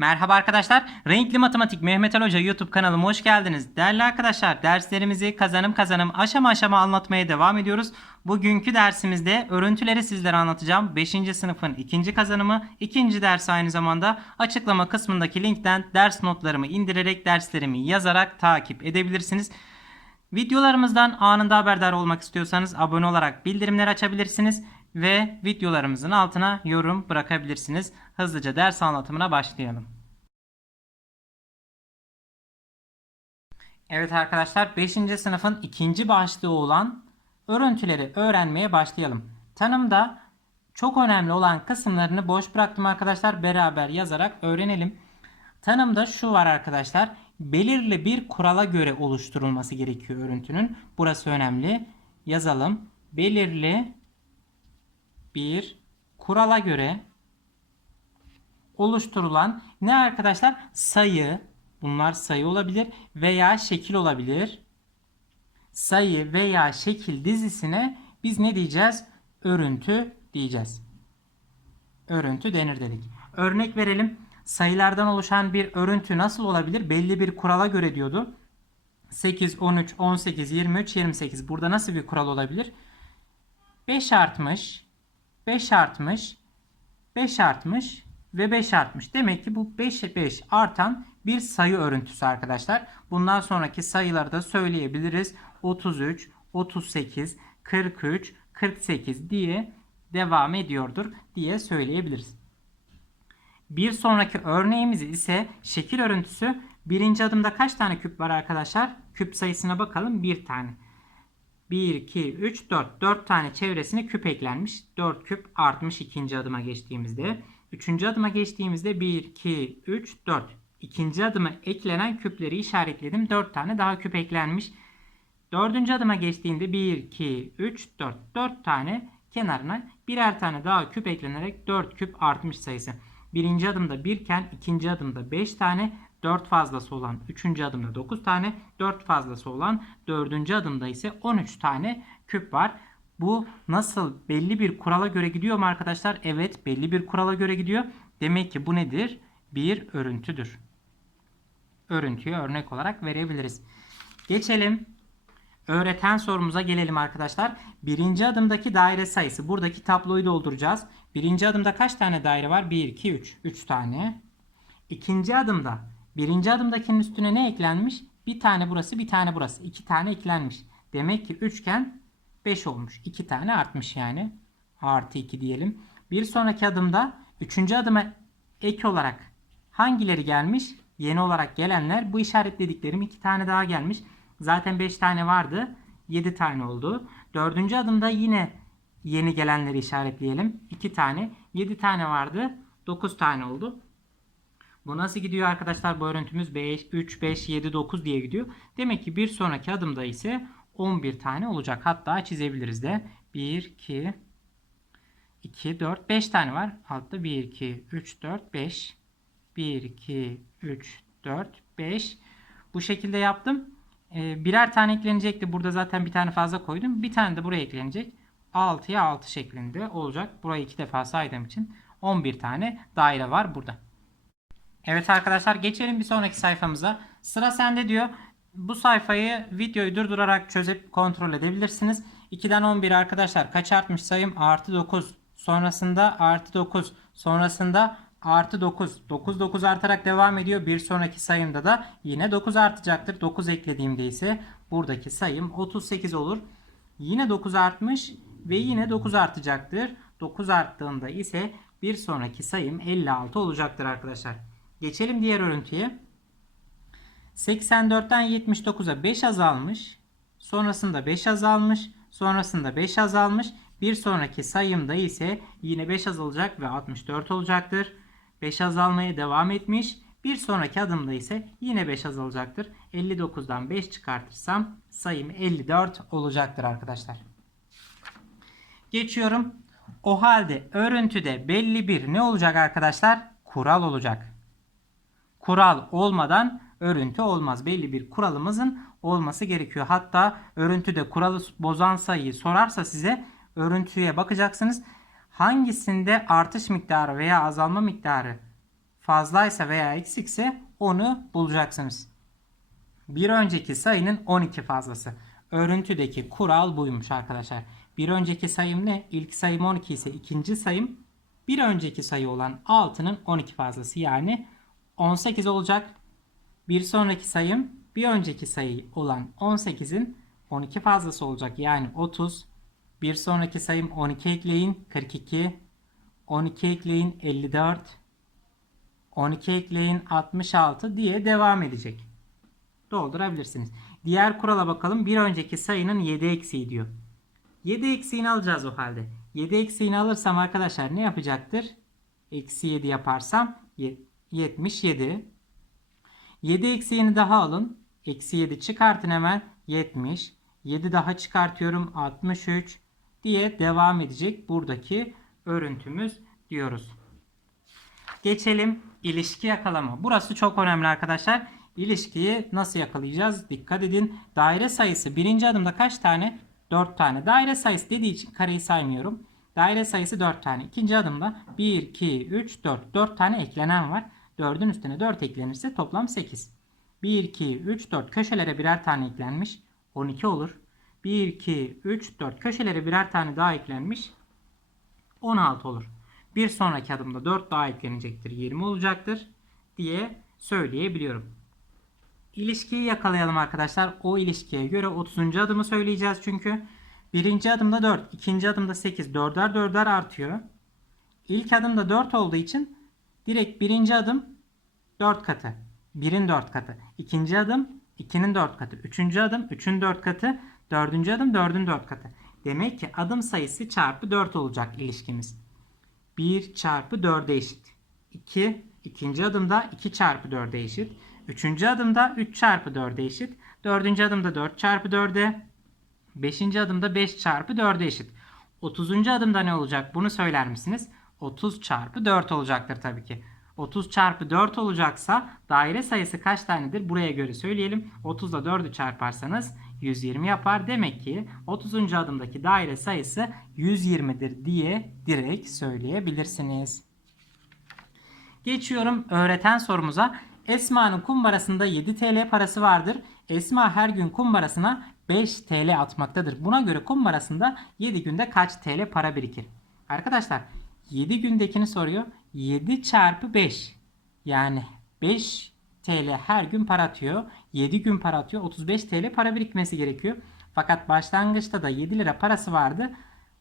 Merhaba arkadaşlar. Renkli Matematik Mehmet Ali Hoca YouTube kanalıma hoş geldiniz. Değerli arkadaşlar derslerimizi kazanım kazanım aşama aşama anlatmaya devam ediyoruz. Bugünkü dersimizde örüntüleri sizlere anlatacağım. 5. sınıfın ikinci kazanımı. ikinci ders aynı zamanda açıklama kısmındaki linkten ders notlarımı indirerek derslerimi yazarak takip edebilirsiniz. Videolarımızdan anında haberdar olmak istiyorsanız abone olarak bildirimleri açabilirsiniz ve videolarımızın altına yorum bırakabilirsiniz. Hızlıca ders anlatımına başlayalım. Evet arkadaşlar 5. sınıfın ikinci başlığı olan örüntüleri öğrenmeye başlayalım. Tanımda çok önemli olan kısımlarını boş bıraktım arkadaşlar. Beraber yazarak öğrenelim. Tanımda şu var arkadaşlar. Belirli bir kurala göre oluşturulması gerekiyor örüntünün. Burası önemli. Yazalım. Belirli bir kurala göre oluşturulan ne arkadaşlar? Sayı, bunlar sayı olabilir veya şekil olabilir. Sayı veya şekil dizisine biz ne diyeceğiz? Örüntü diyeceğiz. Örüntü denir dedik. Örnek verelim. Sayılardan oluşan bir örüntü nasıl olabilir? Belli bir kurala göre diyordu. 8, 13, 18, 23, 28. Burada nasıl bir kural olabilir? 5 artmış, 5 artmış, 5 artmış ve 5 artmış. Demek ki bu 5 5 artan bir sayı örüntüsü arkadaşlar. Bundan sonraki sayıları da söyleyebiliriz. 33, 38, 43, 48 diye devam ediyordur diye söyleyebiliriz. Bir sonraki örneğimiz ise şekil örüntüsü. Birinci adımda kaç tane küp var arkadaşlar? Küp sayısına bakalım. Bir tane. 1, 2, 3, 4. 4 tane çevresine küp eklenmiş. 4 küp artmış ikinci adıma geçtiğimizde. Üçüncü adıma geçtiğimizde 1, 2, 3, 4. İkinci adıma eklenen küpleri işaretledim. 4 tane daha küp eklenmiş. Dördüncü adıma geçtiğimde 1, 2, 3, 4. 4 tane kenarına birer tane daha küp eklenerek 4 küp artmış sayısı. Birinci adımda 1 iken ikinci adımda 5 tane, 4 fazlası olan 3. adımda 9 tane, 4 fazlası olan 4. adımda ise 13 tane küp var. Bu nasıl belli bir kurala göre gidiyor mu arkadaşlar? Evet belli bir kurala göre gidiyor. Demek ki bu nedir? Bir örüntüdür. Örüntüyü örnek olarak verebiliriz. Geçelim. Öğreten sorumuza gelelim arkadaşlar. Birinci adımdaki daire sayısı. Buradaki tabloyu dolduracağız. Birinci adımda kaç tane daire var? 1, 2, 3. 3 tane. İkinci adımda. Birinci adımdakinin üstüne ne eklenmiş? Bir tane burası, bir tane burası. İki tane eklenmiş. Demek ki üçgen 5 olmuş. 2 tane artmış yani. Artı 2 diyelim. Bir sonraki adımda üçüncü adıma ek olarak hangileri gelmiş? Yeni olarak gelenler bu işaretlediklerim 2 tane daha gelmiş. Zaten 5 tane vardı. 7 tane oldu. Dördüncü adımda yine yeni gelenleri işaretleyelim. 2 tane. 7 tane vardı. 9 tane oldu. Bu nasıl gidiyor arkadaşlar? Bu örüntümüz 5, 3, 5, 7, 9 diye gidiyor. Demek ki bir sonraki adımda ise 11 tane olacak. Hatta çizebiliriz de. 1, 2, 2, 4, 5 tane var. Altta 1, 2, 3, 4, 5. 1, 2, 3, 4, 5. Bu şekilde yaptım. Ee, birer tane eklenecekti. Burada zaten bir tane fazla koydum. Bir tane de buraya eklenecek. 6'ya 6 şeklinde olacak. Burayı iki defa saydığım için 11 tane daire var burada. Evet arkadaşlar geçelim bir sonraki sayfamıza. Sıra sende diyor. Bu sayfayı videoyu durdurarak çözüp kontrol edebilirsiniz. 2'den 11 arkadaşlar kaç artmış sayım? Artı 9. Sonrasında artı 9. Sonrasında artı 9. 9 9 artarak devam ediyor. Bir sonraki sayımda da yine 9 artacaktır. 9 eklediğimde ise buradaki sayım 38 olur. Yine 9 artmış ve yine 9 artacaktır. 9 arttığında ise bir sonraki sayım 56 olacaktır arkadaşlar. Geçelim diğer örüntüye. 84'ten 79'a 5 azalmış. Sonrasında 5 azalmış. Sonrasında 5 azalmış. Bir sonraki sayımda ise yine 5 azalacak ve 64 olacaktır. 5 azalmaya devam etmiş. Bir sonraki adımda ise yine 5 azalacaktır. 59'dan 5 çıkartırsam sayım 54 olacaktır arkadaşlar. Geçiyorum. O halde örüntüde belli bir ne olacak arkadaşlar? Kural olacak. Kural olmadan örüntü olmaz. Belli bir kuralımızın olması gerekiyor. Hatta örüntüde kuralı bozan sayıyı sorarsa size örüntüye bakacaksınız. Hangisinde artış miktarı veya azalma miktarı fazlaysa veya eksikse onu bulacaksınız. Bir önceki sayının 12 fazlası. Örüntüdeki kural buymuş arkadaşlar. Bir önceki sayım ne? İlk sayım 12 ise ikinci sayım bir önceki sayı olan 6'nın 12 fazlası yani 18 olacak. Bir sonraki sayım bir önceki sayı olan 18'in 12 fazlası olacak. Yani 30. Bir sonraki sayım 12 ekleyin 42. 12 ekleyin 54. 12 ekleyin 66 diye devam edecek. Doldurabilirsiniz. Diğer kurala bakalım. Bir önceki sayının 7 eksiği diyor. 7 eksiğini alacağız o halde. 7 eksiğini alırsam arkadaşlar ne yapacaktır? Eksi 7 yaparsam 77. 7 eksiğini daha alın. Eksi 7 çıkartın hemen 70. 7 daha çıkartıyorum 63 diye devam edecek buradaki örüntümüz diyoruz. Geçelim ilişki yakalama. Burası çok önemli arkadaşlar. İlişkiyi nasıl yakalayacağız? Dikkat edin. Daire sayısı birinci adımda kaç tane? 4 tane. Daire sayısı dediği için kareyi saymıyorum. Daire sayısı 4 tane. İkinci adımda 1, 2, 3, 4. 4 tane eklenen var. 4'ün üstüne 4 eklenirse toplam 8. 1, 2, 3, 4 köşelere birer tane eklenmiş. 12 olur. 1, 2, 3, 4 köşelere birer tane daha eklenmiş. 16 olur. Bir sonraki adımda 4 daha eklenecektir. 20 olacaktır diye söyleyebiliyorum. İlişkiyi yakalayalım arkadaşlar. O ilişkiye göre 30. adımı söyleyeceğiz çünkü. Birinci adımda 4, ikinci adımda 8, dörder dörder artıyor. İlk adımda 4 olduğu için direkt birinci adım 4 katı. 1'in 4 katı. İkinci adım 2'nin 4 katı. Üçüncü adım 3'ün 4 katı. Dördüncü adım 4'ün 4 katı. Demek ki adım sayısı çarpı 4 olacak ilişkimiz. 1 çarpı 4'e eşit. 2. ikinci adımda 2 çarpı 4'e eşit. Üçüncü adımda 3 çarpı 4'e eşit. Dördüncü adımda 4 çarpı 4'e. Beşinci adımda 5 çarpı 4'e eşit. 30. adımda ne olacak? Bunu söyler misiniz? 30 çarpı 4 olacaktır tabii ki. 30 çarpı 4 olacaksa daire sayısı kaç tanedir? Buraya göre söyleyelim. 30 ile 4'ü çarparsanız 120 yapar. Demek ki 30. adımdaki daire sayısı 120'dir diye direkt söyleyebilirsiniz. Geçiyorum öğreten sorumuza. Esma'nın kumbarasında 7 TL parası vardır. Esma her gün kumbarasına 5 TL atmaktadır. Buna göre kumbarasında 7 günde kaç TL para birikir? Arkadaşlar 7 gündekini soruyor. 7 çarpı 5 yani 5 TL her gün para atıyor. 7 gün para atıyor. 35 TL para birikmesi gerekiyor. Fakat başlangıçta da 7 lira parası vardı.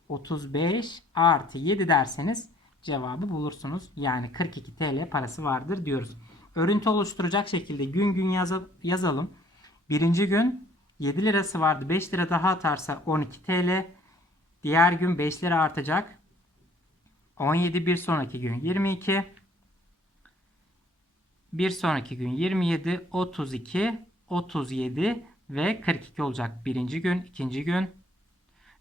35 artı 7 derseniz cevabı bulursunuz. Yani 42 TL parası vardır diyoruz. Örüntü oluşturacak şekilde gün gün yaza- yazalım. Birinci gün 7 lirası vardı. 5 lira daha atarsa 12 TL. Diğer gün 5 lira artacak. 17 bir sonraki gün 22. Bir sonraki gün 27, 32, 37 ve 42 olacak. Birinci gün, ikinci gün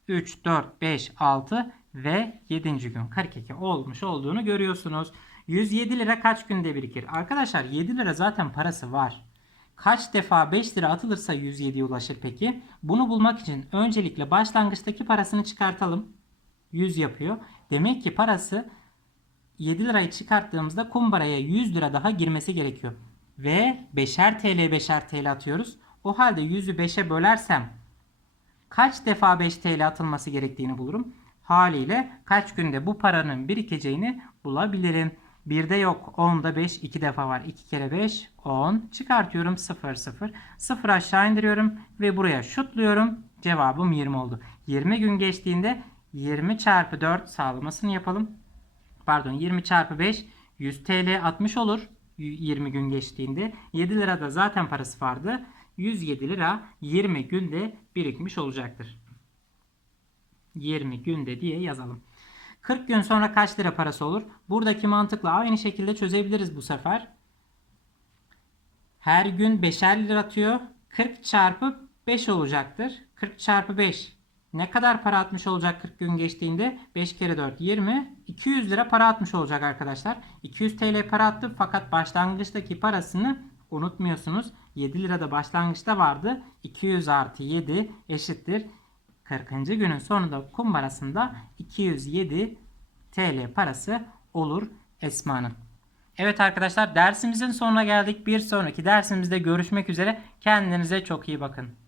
3, 4, 5, 6 ve 7. gün 42 olmuş olduğunu görüyorsunuz. 107 lira kaç günde birikir? Arkadaşlar 7 lira zaten parası var. Kaç defa 5 lira atılırsa 107'ye ulaşır peki? Bunu bulmak için öncelikle başlangıçtaki parasını çıkartalım. 100 yapıyor. Demek ki parası 7 lirayı çıkarttığımızda kumbaraya 100 lira daha girmesi gerekiyor. Ve 5'er TL 5'er TL atıyoruz. O halde 100'ü 5'e bölersem kaç defa 5 TL atılması gerektiğini bulurum. Haliyle kaç günde bu paranın birikeceğini bulabilirim. 1'de yok 10'da 5 2 defa var. 2 kere 5 10 çıkartıyorum 0 0. 0 aşağı indiriyorum ve buraya şutluyorum. Cevabım 20 oldu. 20 gün geçtiğinde 20 çarpı 4 sağlamasını yapalım. Pardon 20 çarpı 5 100 TL 60 olur. 20 gün geçtiğinde 7 lira da zaten parası vardı. 107 lira 20 günde birikmiş olacaktır. 20 günde diye yazalım. 40 gün sonra kaç lira parası olur? Buradaki mantıkla aynı şekilde çözebiliriz bu sefer. Her gün 5'er lira atıyor. 40 çarpı 5 olacaktır. 40 çarpı 5 ne kadar para atmış olacak 40 gün geçtiğinde? 5 kere 4 20. 200 lira para atmış olacak arkadaşlar. 200 TL para attı fakat başlangıçtaki parasını unutmuyorsunuz. 7 lira da başlangıçta vardı. 200 artı 7 eşittir. 40. günün sonunda kumbarasında 207 TL parası olur Esma'nın. Evet arkadaşlar dersimizin sonuna geldik. Bir sonraki dersimizde görüşmek üzere. Kendinize çok iyi bakın.